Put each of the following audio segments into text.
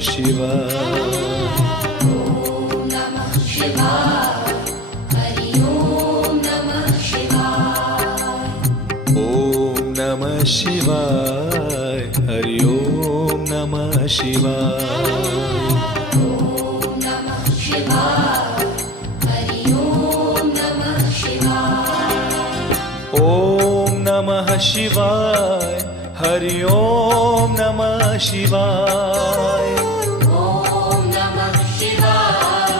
शिवाय। ॐ नमः शिवाय। हरि ओम नमः शिवाय। ॐ नमः शिवाय। हरि ओम नमः शिवाय। ॐ नमः शिवाय। हरि ओम नमः शिवाय। ॐ नमः शिवाय। हरि ओम नमः शिवाय। ॐ नमः शिवाय।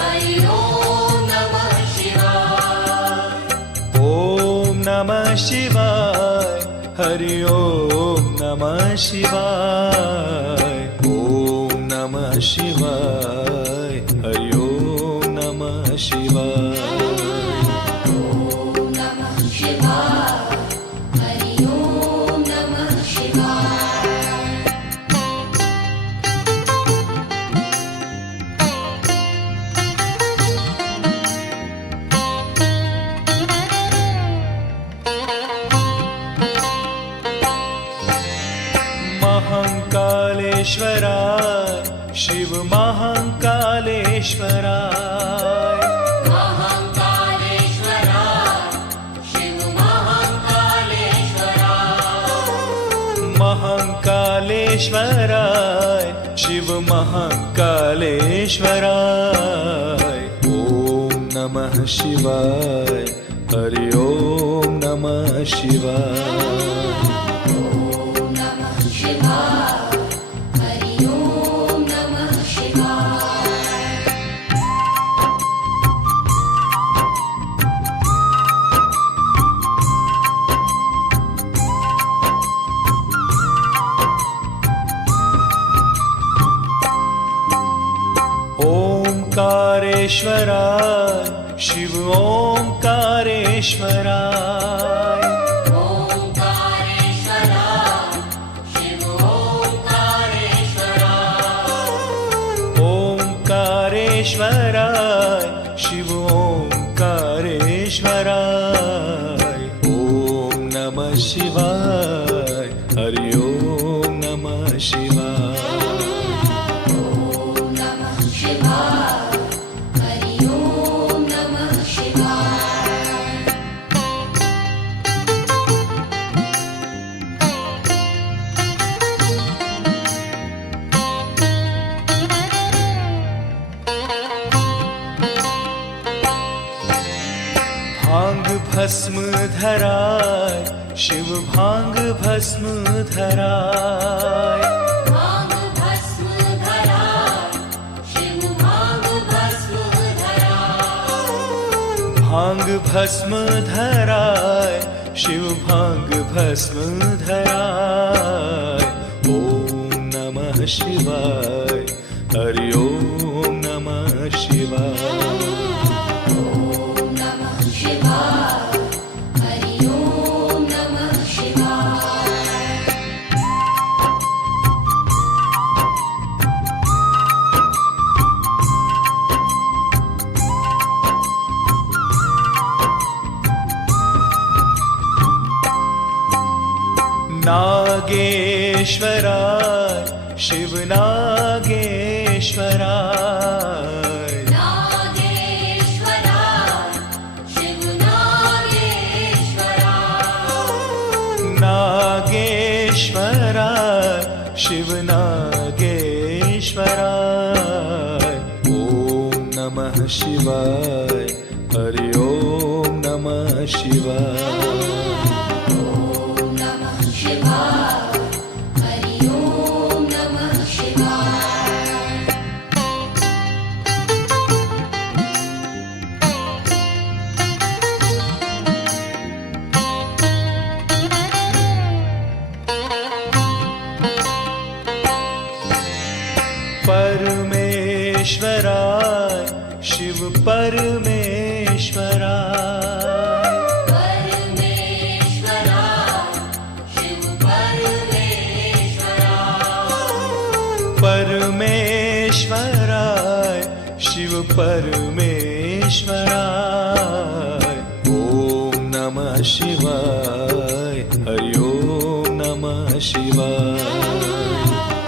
हरि ओम नमः शिवाय। ॐ नमः शिवाय। हरि ओम नमः शिवाय। ॐ नमः शिवाय। हरि ओम नमः शिवाय। ॐ नमः शिवाय। हरि ओम नमः शिवाय। महाकालेश्वराय शिव महाकालेश्वराय। महाकालेश्वराय शिव महाकालेश्वराय। महाकालेश्वराय शिव महाकालेश्वराय। ॐ नमः शिवाय। हरि ओम नमः शिवाय। ॐ नमः शिवाय। हरि ओम नमः शिवाय। ओंकारेश्वराय शिव ओंकारेश्वराय। ओंकारेश्वराय शिव ओंकारेश्वराय। ओंकारेश्वराय शिव ओंकारेश्वराय। ॐ नमः शिवाय। हरि ओम नमः शिवाय। ॐ नमः शिवाय। हरि ओम नमः शिवाय। भांग भस्म धराय शिव भांग भस्म धराय। भांग भस्म धराय शिव भांग भस्म धराय। भांग भस्म धराय शिव भांग भस्म धराय। ॐ नमः शिवाय। हरि ओम नमः शिवाय। ॐ नमः शिवाय। हरि ओम नमः शिवाय। नागेश्वराय शिव नागेश्वराय। नागेश्वराय शिव नागेश्वराय। नागेश्वराय शिव नागेश्वराय। ॐ नमः शिवाय। हरि ओम नमः शिवाय। ॐ नमः शिवाय। हरि ओम नमः शिवाय। परमेश्वराय शिव परमेश्वराय। परमेश्वराय शिव परमेश्वराय। परमेश्वराय शिव परमेश्वराय। ॐ नमः शिवाय। हरि ओम नमः शिवाय।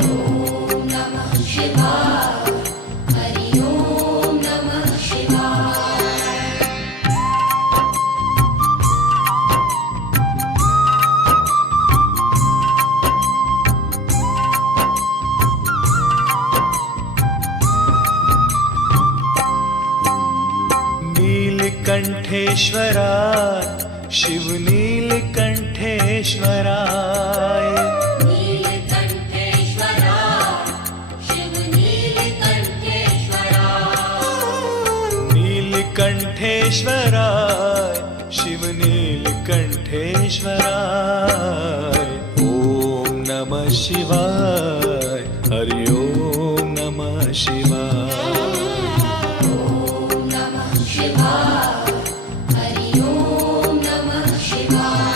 ॐ नमः नीलकंठेश्वराय शिव नीलकंठेश्वराय नीलकंठेश्वराय शिव नीलकंठेश्वराय ओम नमः शिवाय हरि ओम नमः शिवाय ॐ नमः शिवाय हरि ॐ नमः शिवाय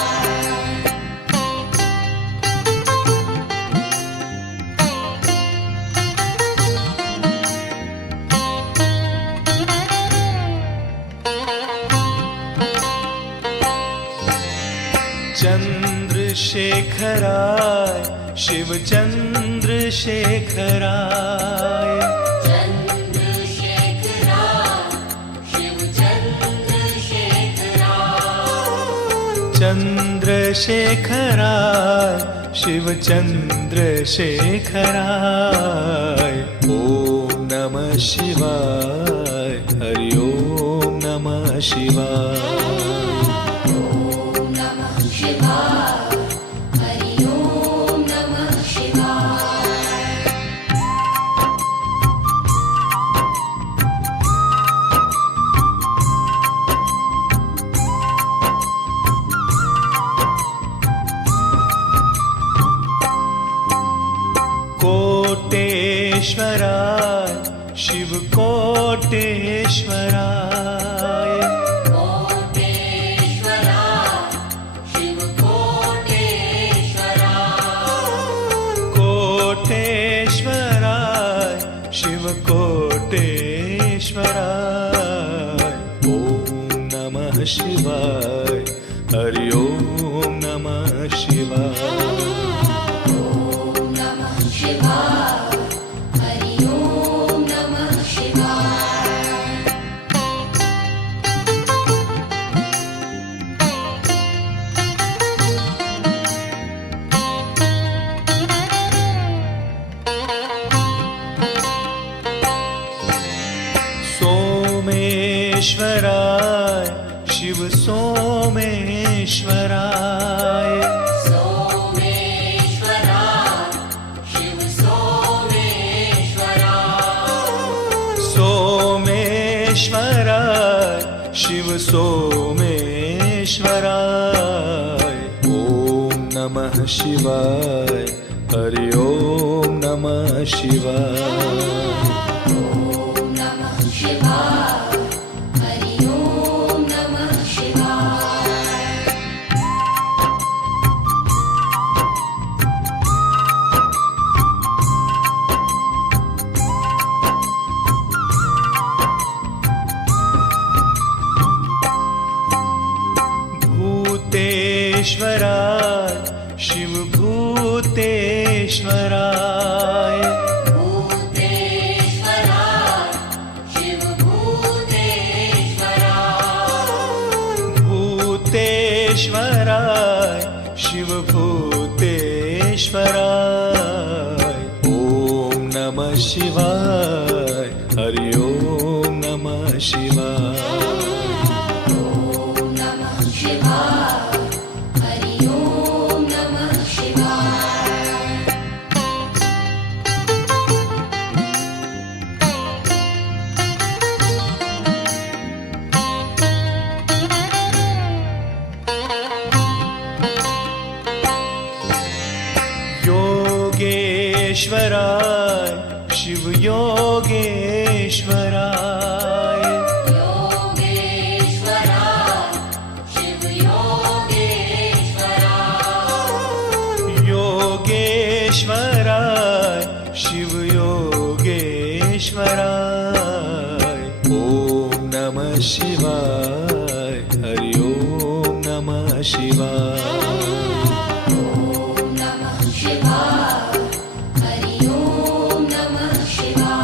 चंद्रशेखराय शिव चंद्रशेखराय चंद्रशेखराय शिव चंद्रशेखराय ओम नमः शिवाय हरि ओम नमः शिवाय ॐ नमः शिवाय हरि ॐ नमः शिवाय कोटेश्वराय शिव कोटेश्वराय कोटेश्वराय शिव कोटेश्वराय ओम नमः शिवाय हरि ओम नमः शिवाय ॐ नमः शिवाय हरि ॐ नमः शिवाय सोमेश्वराय शिव सोमेश्वराय सोमेश्वराय शिव सोमेश्वराय ओम नमः शिवाय हरि ओम नमः शिवाय ॐ नमः शिवाय हरि ॐ नमः शिवाय भूतेश्वराय शिव भूतेश्वराय भूतेश्वराय शिव भूतेश्वराय ओम नमः शिवाय हरि ओम नमः शिवाय ॐ नमः शिवाय हरि ॐ नमः शिवाय योगेश्वराय शिव योगेश्वराय योगेश्वराय शिव योगेश्वराय ओम नमः शिवाय हरि ओम नमः शिवाय ॐ नमः शिवाय हरि ॐ नमः शिवाय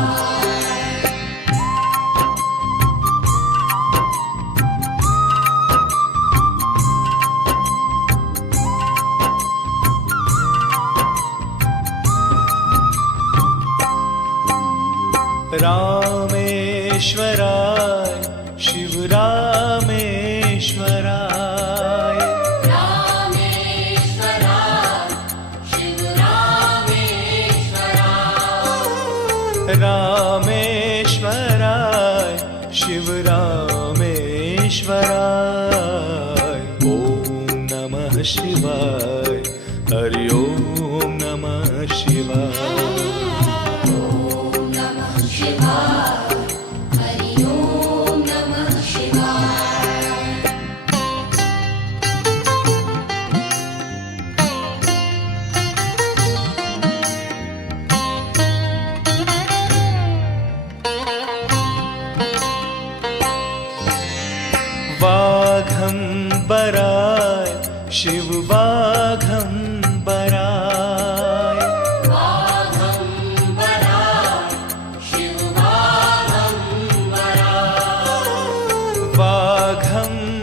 रामेश्वराय शिव रामेश्वराय रामेश्वराय शिव रामेश्वराय रामेश्वराय शिव रामेश्वराय ॐ नमः शिवाय हरि ओम नमः शिवाय ॐ नमः शिवाय हरि ओम नमः शिवाय वाघंबराय शिव वाघंबराय वाघंबराय शिव वाघंबराय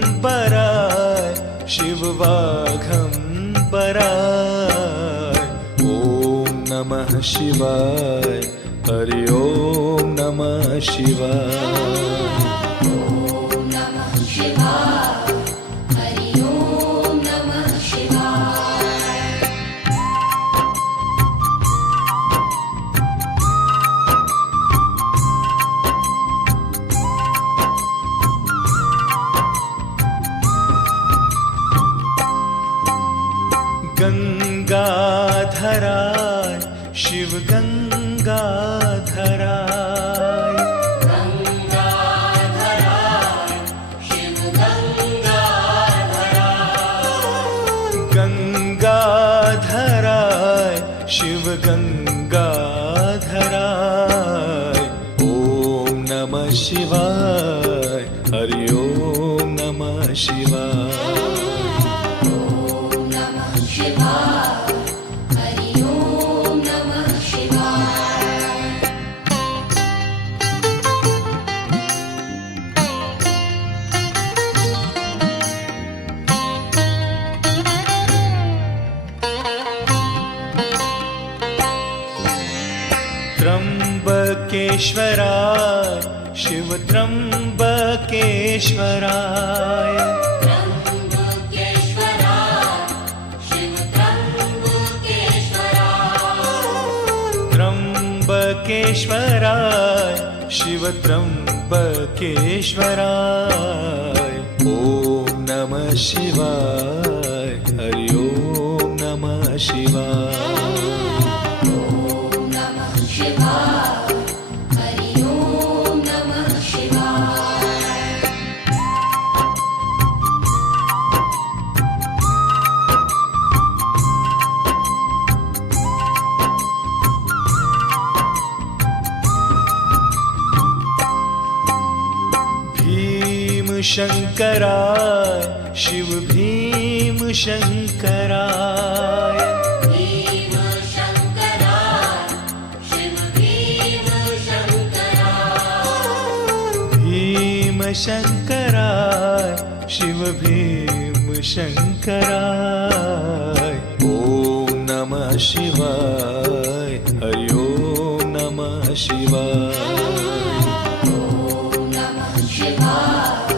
वाघंबराय शिव वाघंबराय ॐ नमः शिवाय हरि ओम नमः शिवाय ॐ नमः शिवाय हरि ओम नमः शिवाय गंगाधराय शिव गंगाधराय गंगाधराय शिव गंगाधराय गंगाधराय शिव गंगाधराय ॐ नमः शिवाय हरि ओम नमः शिवाय ॐ नमः शिवाय हरि ओम नमः शिवाय त्र्यंबकेश्वराय शिव त्र्यंबकेश्वराय त्र्यंबकेश्वराय शिव त्र्यंबकेश्वराय त्र्यंबकेश्वराय शिव त्र्यंबकेश्वराय ॐ नमः शिवाय हरि ओम नमः शिवाय ॐ नमः शिवाय हरि ओम नमः शिवाय भीमशंकराय शिव भीमशंकराय भीमशंकराय शिव भीमशंकराय भीमशंकराय शिव भीमशंकराय ॐ नमः शिवाय हरि ओम नमः शिवाय ॐ नमः शिवाय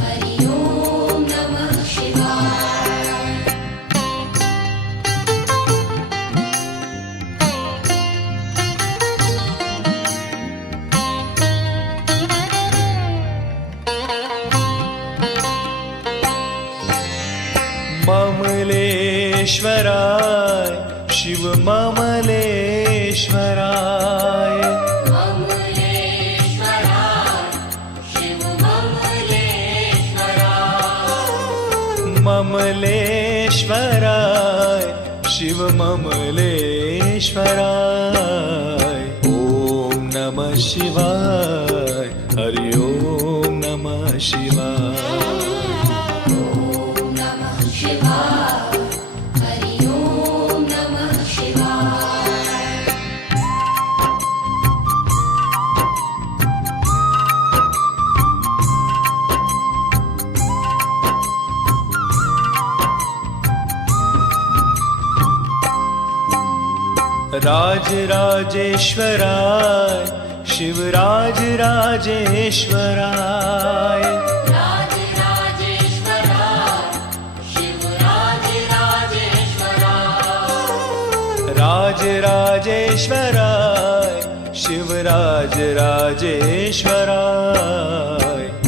हरि ओम नमः शिवाय ममलेश्वराय शिव ममलेश्वराय ममलेश्वराय शिव ममलेश्वराय ममलेश्वराय शिव ममलेश्वराय ॐ नमः शिवाय हरि ओम नमः शिवाय ॐ नमः शिवाय हरि ओम नमः शिवाय राजराजेश्वराय शिवराज राजेश्वराय राजराजेश्वराय शिवराज राजेश्वराय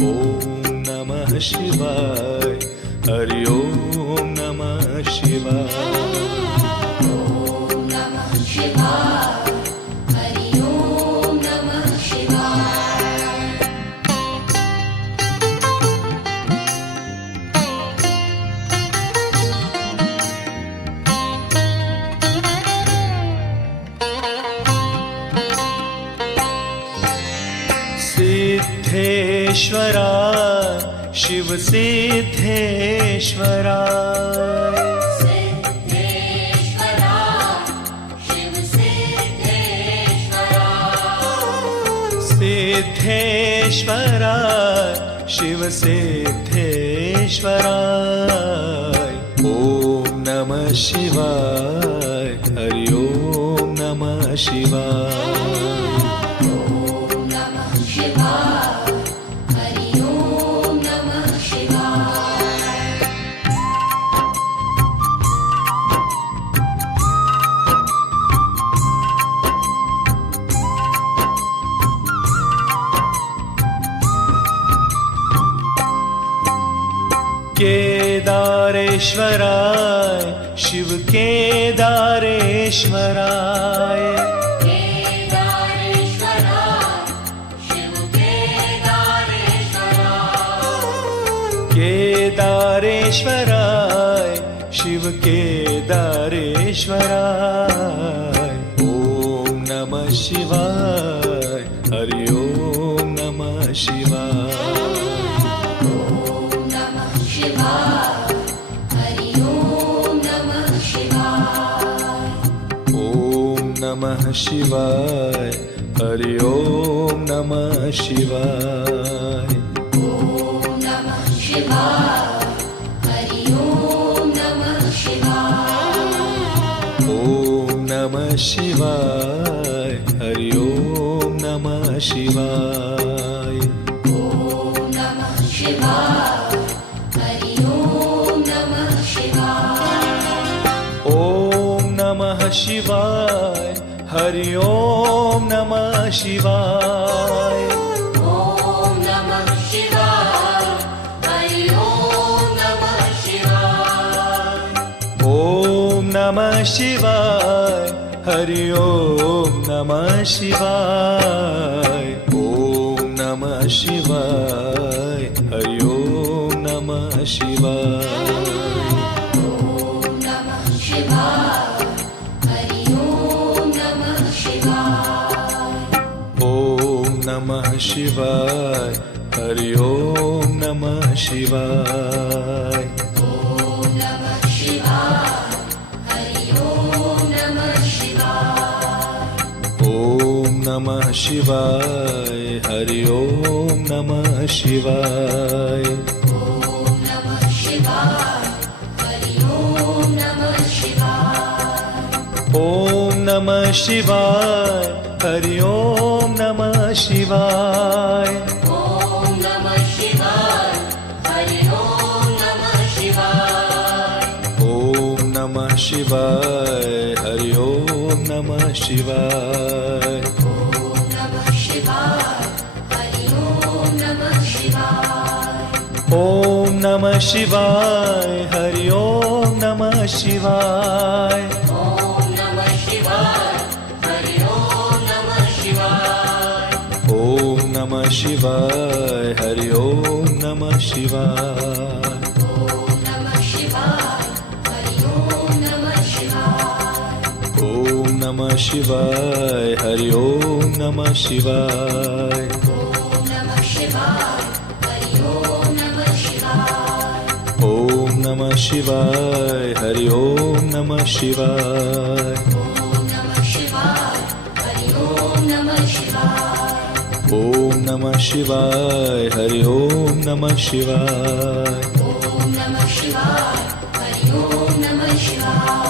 ओम नमः शिवाय हरि ओम नमः शिवाय ॐ नमः शिवाय हरि ॐ नमः शिवाय सिद्धेश्वराय शिव सिद्धेश्वराय सिद्धेश्वराय शिव सिद्धेश्वराय ओम नमः शिवाय हरि ओम नमः शिवाय ॐ नमः शिवाय हरि ॐ नमः शिवाय केदारेश्वराय शिव केदारेश्वराय केदारेश्वराय शिव केदारेश्वराय ओम नमः शिवाय हरि ओम नमः शिवाय ॐ नमः शिवाय हरि ॐ नमः शिवाय ओम नमः शिवाय हरि ओम नमः शिवाय ॐ नमः शिवाय हरि ॐ नमः शिवाय ओम नमः शिवाय हरि ओम नमः शिवाय ॐ नमः शिवाय हरि ॐ नमः शिवाय ओम नमः शिवाय हरि ओम नमः शिवाय ॐ नमः शिवाय हरि ॐ नमः शिवाय ओम नमः शिवाय हरि ओम नमः शिवाय ओम नमः शिवाय हरि ओम नमः शिवाय ॐ नमः शिवाय हरि ॐ नमः शिवाय ओम नमः शिवाय हरि ओम नमः शिवाय ॐ नमः शिवाय हरि ॐ नमः शिवाय ओम नमः शिवाय हरि ओम नमः शिवाय ॐ नमः शिवाय हरि ॐ नमः शिवाय ओम नमः शिवाय हरि ओम नमः शिवाय ॐ नमः शिवाय हरि ॐ नमः शिवाय ओम नमः शिवाय हरि ओम नमः शिवाय ॐ नमः शिवाय हरि ॐ नमः शिवाय ओम नमः शिवाय हरि ओम नमः शिवाय ॐ नमः शिवाय हरि ॐ नमः शिवाय ओम नमः शिवाय हरि ओम नमः शिवाय ॐ नमः शिवाय हरि ॐ नमः शिवाय ओम नमः शिवाय हरि ओम नमः शिवाय ॐ नमः शिवाय हरि ॐ नमः शिवाय ओम नमः शिवाय हरि ओम नमः शिवाय ॐ नमः शिवाय हरि ॐ नमः शिवाय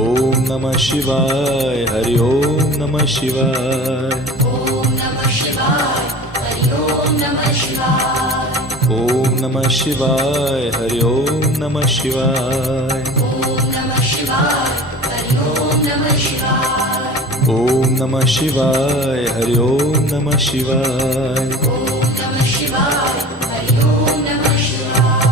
ओम नमः शिवाय हरि ओम नमः शिवाय ॐ नमः शिवाय हरि ओम नमः शिवाय ओम नमः शिवाय हरि ओम नमः शिवाय ॐ नमः शिवाय हरि ओम नमः शिवाय ओम नमः शिवाय हरि ओम नमः शिवाय ॐ नमः शिवाय हरि ओम नमः शिवाय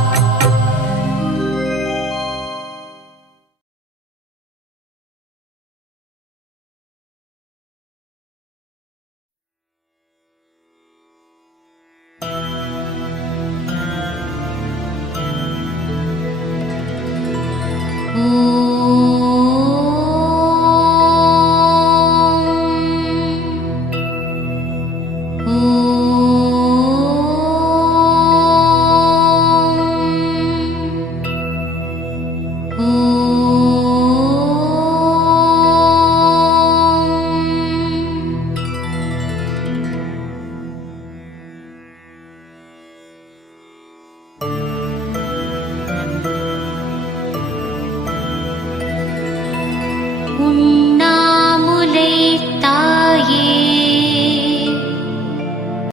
ॐ